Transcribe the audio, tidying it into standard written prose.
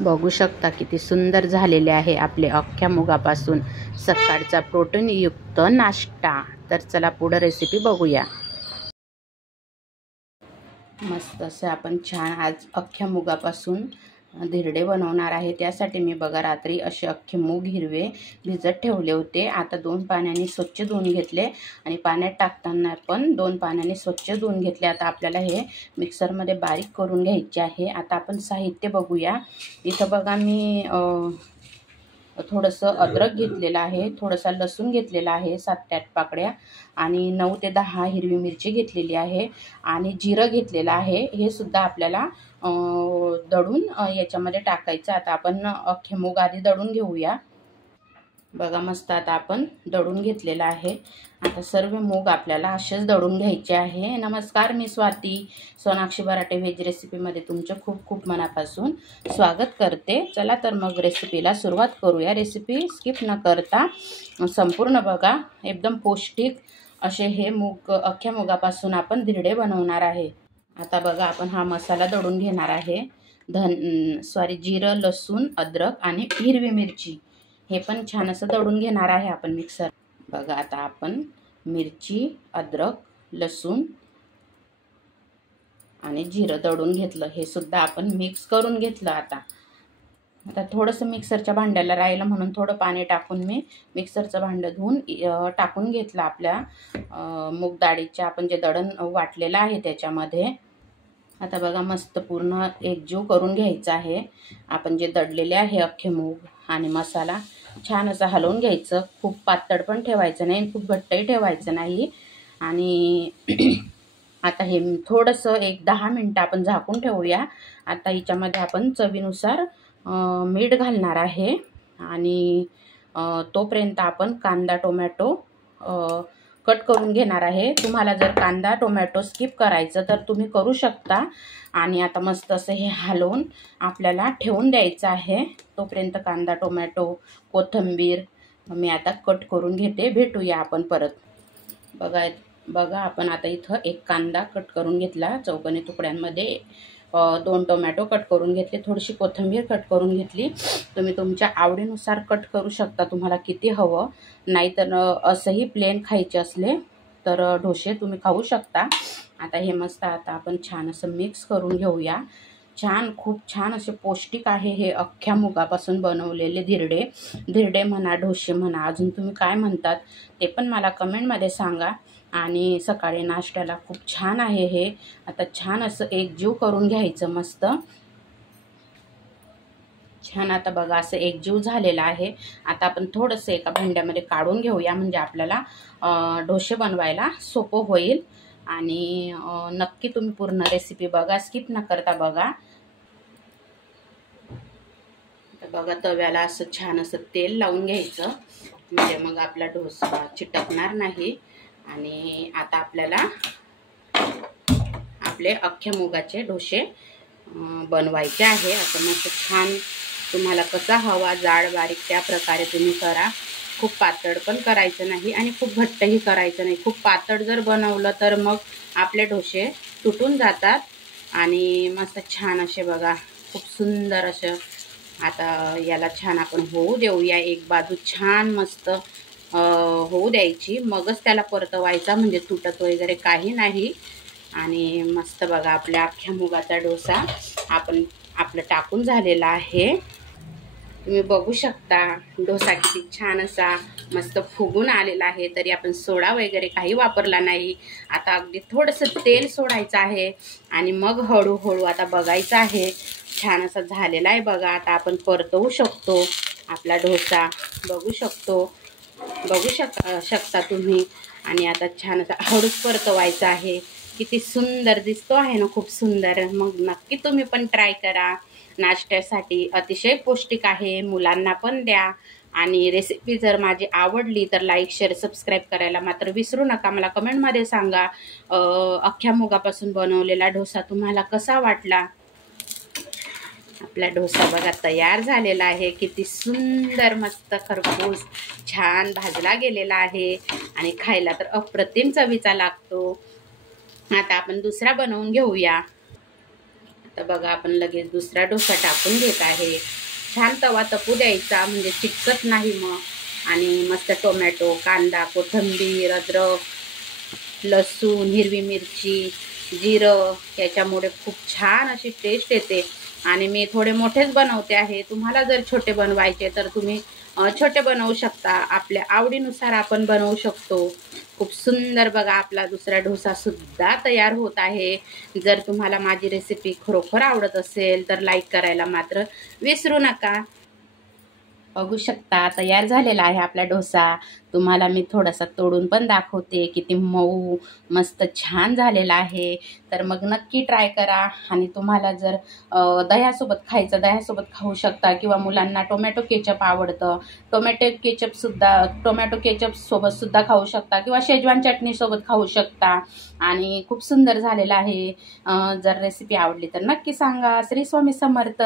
बघू शकता किती सुंदर झालेले आहे आपले अख्ख्या मुगापासून सकाळचा प्रोटीनयुक्त नाश्ता। तर चला पुढे रेसिपी बघूया। मस्त असे आपण छान आज अख्ख्या मुगापासून धिरडे बनवणार आहे। त्यासाठी मी बघा रात्री असे अख्खे मूग हिरवे भिजत ठेवले होते। आता 2 पाण्याने स्वच्छ धुवून घेतले आणि पाण्यात टाकताना पण 2 पाण्याने स्वच्छ धुवून घेतले। आता आपल्याला हे मिक्सरमध्ये बारीक करून घ्यायचे आहे। आता आपण साहित्य बघूया। इथं बघा मी थोडंसं अद्रक घेतलेलं आहे, थोडासा लसूण घेतलेला आहे 7 ते 8 पाकड्या आणि 9 ते 10 हिरवी मिरची घेतलेली आहे आणि जिरं घेतलेलं आहे। हे सुद्धा आपल्याला दळून याच्यामध्ये टाकायचं। आता आपण अख्खे मूग आधी दळून घेऊया। बघा मस्त आता आपण दळून घेतलेला आहे। आता सर्व मूग आपल्याला असेच दळून घ्यायचे आहे। नमस्कार, मी स्वाती, सोनाक्षी बराटे व्हेज रेसिपीमध्ये तुमचं खूप खूप मनापासून स्वागत करते। चला तर मग रेसिपीला सुरुवात करूया। रेसिपी स्किप न करता संपूर्ण बघा। एकदम पौष्टिक असे हे मूग अख्ख्या मुगापासून आपण धिरडे बनवणार आहे। आता बघा आपण हा मसाला दळून घेणार आहे। जिरं, लसूण, अद्रक आणि हिरवी मिरची हे पण छान असं दळून घेणार आहे आपण मिक्सर। बघा आता आपण मिरची, अद्रक, लसूण आणि जिरं दळून घेतलं। हे सुद्धा आपण मिक्स करून घेतलं। आता थोडंसं मिक्सरच्या भांड्याला राहिलं म्हणून थोडं पाणी टाकून मी मिक्सरचं भांडं धुवून टाकून घेतलं आपल्या मूग डाळीच्या आपण जे दळण वाटलेलं आहे त्याच्यामध्ये। आता बघा मस्त पूर्ण एकजीव करून घ्यायचा आहे। आपण जे दळलेले आहे अख्खे मूग आणि मसाला छान असं हलवून घ्यायचं। खूप पातळ पण ठेवायचं नाही, खूप घट्टही ठेवायचं नाही। आणि आता हे थोडंसं एक 10 मिनिटं आपण झाकून ठेवूया। आता हिच्यामध्ये आपण चवीनुसार मीठ घालणार आहे आणि तोपर्यंत आपण कांदा टोमॅटो कट करून घेणार आहे। तुम्हाला जर कांदा टोमॅटो स्किप करायचं तर तुम्ही करू शकता। आणि आता मस्त असं हे हलवून आपल्याला ठेवून द्यायचं आहे। तोपर्यंत कांदा टोमॅटो कोथिंबीर मी आता कट करून घेते। भेटूया आपण परत। बघा आपण आता इथं एक कांदा कट करून घेतला चौकोनी तुकड्यांमध्ये, 2 टोमॅटो कट करून घेतले, थोडीशी कोथिंबीर कट करून घेतली। तुम्ही तुमच्या आवडीनुसार कट करू शकता, तुम्हाला किती हवं। नाहीतर असंही प्लेन खायचे असले तर डोसे तुम्ही खाऊ शकता। आता हे मस्त आता आपण छान असं मिक्स करून घेऊया। खूप छान असे पौष्टिक आहे हे अख्ख्या मुगापासून बनवलेले धिरडे म्हणा, डोसे म्हणा, अजून तुम्ही काय म्हणतात ते पण मला कमेंटमध्ये सांगा। आणि सकाळी नाश्त्याला खूप छान आहे हे। आता छान असं एकजीव करून घ्यायचं मस्त छान। आता बघा असं एकजीव झालेला आहे। आता आपण थोडंसं एका भांड्यामध्ये काढून घेऊया म्हणजे आपल्याला डोसे बनवायला सोपं होईल। आणि नक्की तुम्ही पूर्ण रेसिपी बघा, स्किप न करता बघा। बघा तव्याला असं छान असं तेल लावून घ्यायचं म्हणजे मग आपला डोसा चिटकणार नाही। आणि आता आपल्याला आपले अख्ख्या मुगाचे डोसे बनवायचे आहे। असं मस्त छान तुम्हाला कसा हवा जाड बारीक त्या प्रकारे तुम्ही करा। खूप पातळ पण करायचं नाही आणि खूप घट्टही करायचं नाही। खूप पातळ जर बनवलं तर मग आपले डोसे तुटून जातात। आणि मस्त छान असे बघा खूप सुंदर असं आता याला छान आपण होऊ देऊया। एक बाजू छान मस्त होऊ द्यायची, मगच त्याला परतवायचा म्हणजे तुटत वगैरे काही नाही। आणि मस्त बघा आपल्या अख्ख्या मुगाचा डोसा आपलं टाकून झालेला आहे। तुम्ही बघू शकता डोसा किती छान असा मस्त फुगून आलेला आहे। तरी आपण सोडा वगैरे काही वापरला नाही। आता अगदी थोडंसं तेल सोडायचं आहे आणि मग हळूहळू आता बघायचं आहे। छान असा झालेला आहे बघा। आता आपण परतवू शकतो आपला डोसा, बघू शकता तुम्ही। आणि आता छान असा हळूच परतवायचा आहे। किती सुंदर दिसतो आहे ना, खूप सुंदर। मग नक्की तुम्ही पण ट्राय करा। नाश्त्यासाठी अतिशय पौष्टिक आहे, मुलांना पण द्या। आणि रेसिपी जर माझी आवडली तर लाईक शेअर सबस्क्राईब करायला मात्र विसरू नका। मला कमेंटमध्ये सांगा अख्ख्या मुगापासून बनवलेला डोसा तुम्हाला कसा वाटला। आपला डोसा बघा तयार झालेला आहे। किती सुंदर मस्त खरपूस छान भाजला गेलेला आहे आणि खायला तर अप्रतिम चवीचा लागतो। आता आपण दुसरा बनवून घेऊया। तर बघा आपण लगेच दुसरा डोसा टाकून घेत आहे. छान तवा तपू द्यायचा म्हणजे चिटकत नाही मग. आणि मस्त टोमॅटो, कांदा, कोथिंबीर, अद्रक, लसूण, हिरवी मिरची, जिरं याच्यामुळे खूप छान अशी टेस्ट येते. आणि मी थोडे मोठेच बनवते आहे. तुम्हाला जर छोटे बनवायचे तर तुम्ही छोटे बनवू शकता. आपल्या आवडीनुसार आपण बनवू शकतो. खूप सुंदर बघा आपला दुसरा डोसा सुद्धा तयार होत आहे. जर तुम्हाला माझी रेसिपी खरोखर आवडत असेल तर लाईक करायला मात्र विसरू नका. बघू शकता तयार झालेला आहे आपला डोसा. तुम्हाला मी थोडासा तोडून पण दाखवते. किती मऊ मस्त छान झालेला आहे. तर मग नक्की ट्राय करा. आणि तुम्हाला जर दह्यासोबत खायचं दह्यासोबत खाऊ शकता किंवा मुलांना टोमॅटो केचप आवडतं, टोमॅटो केचप सोबत सुद्धा खाऊ शकता किंवा शेजवान चटणी सोबत खाऊ शकता. आणि खूप सुंदर झालेला आहे. जर रेसिपी आवडली तर नक्की सांगा. श्री स्वामी समर्थ.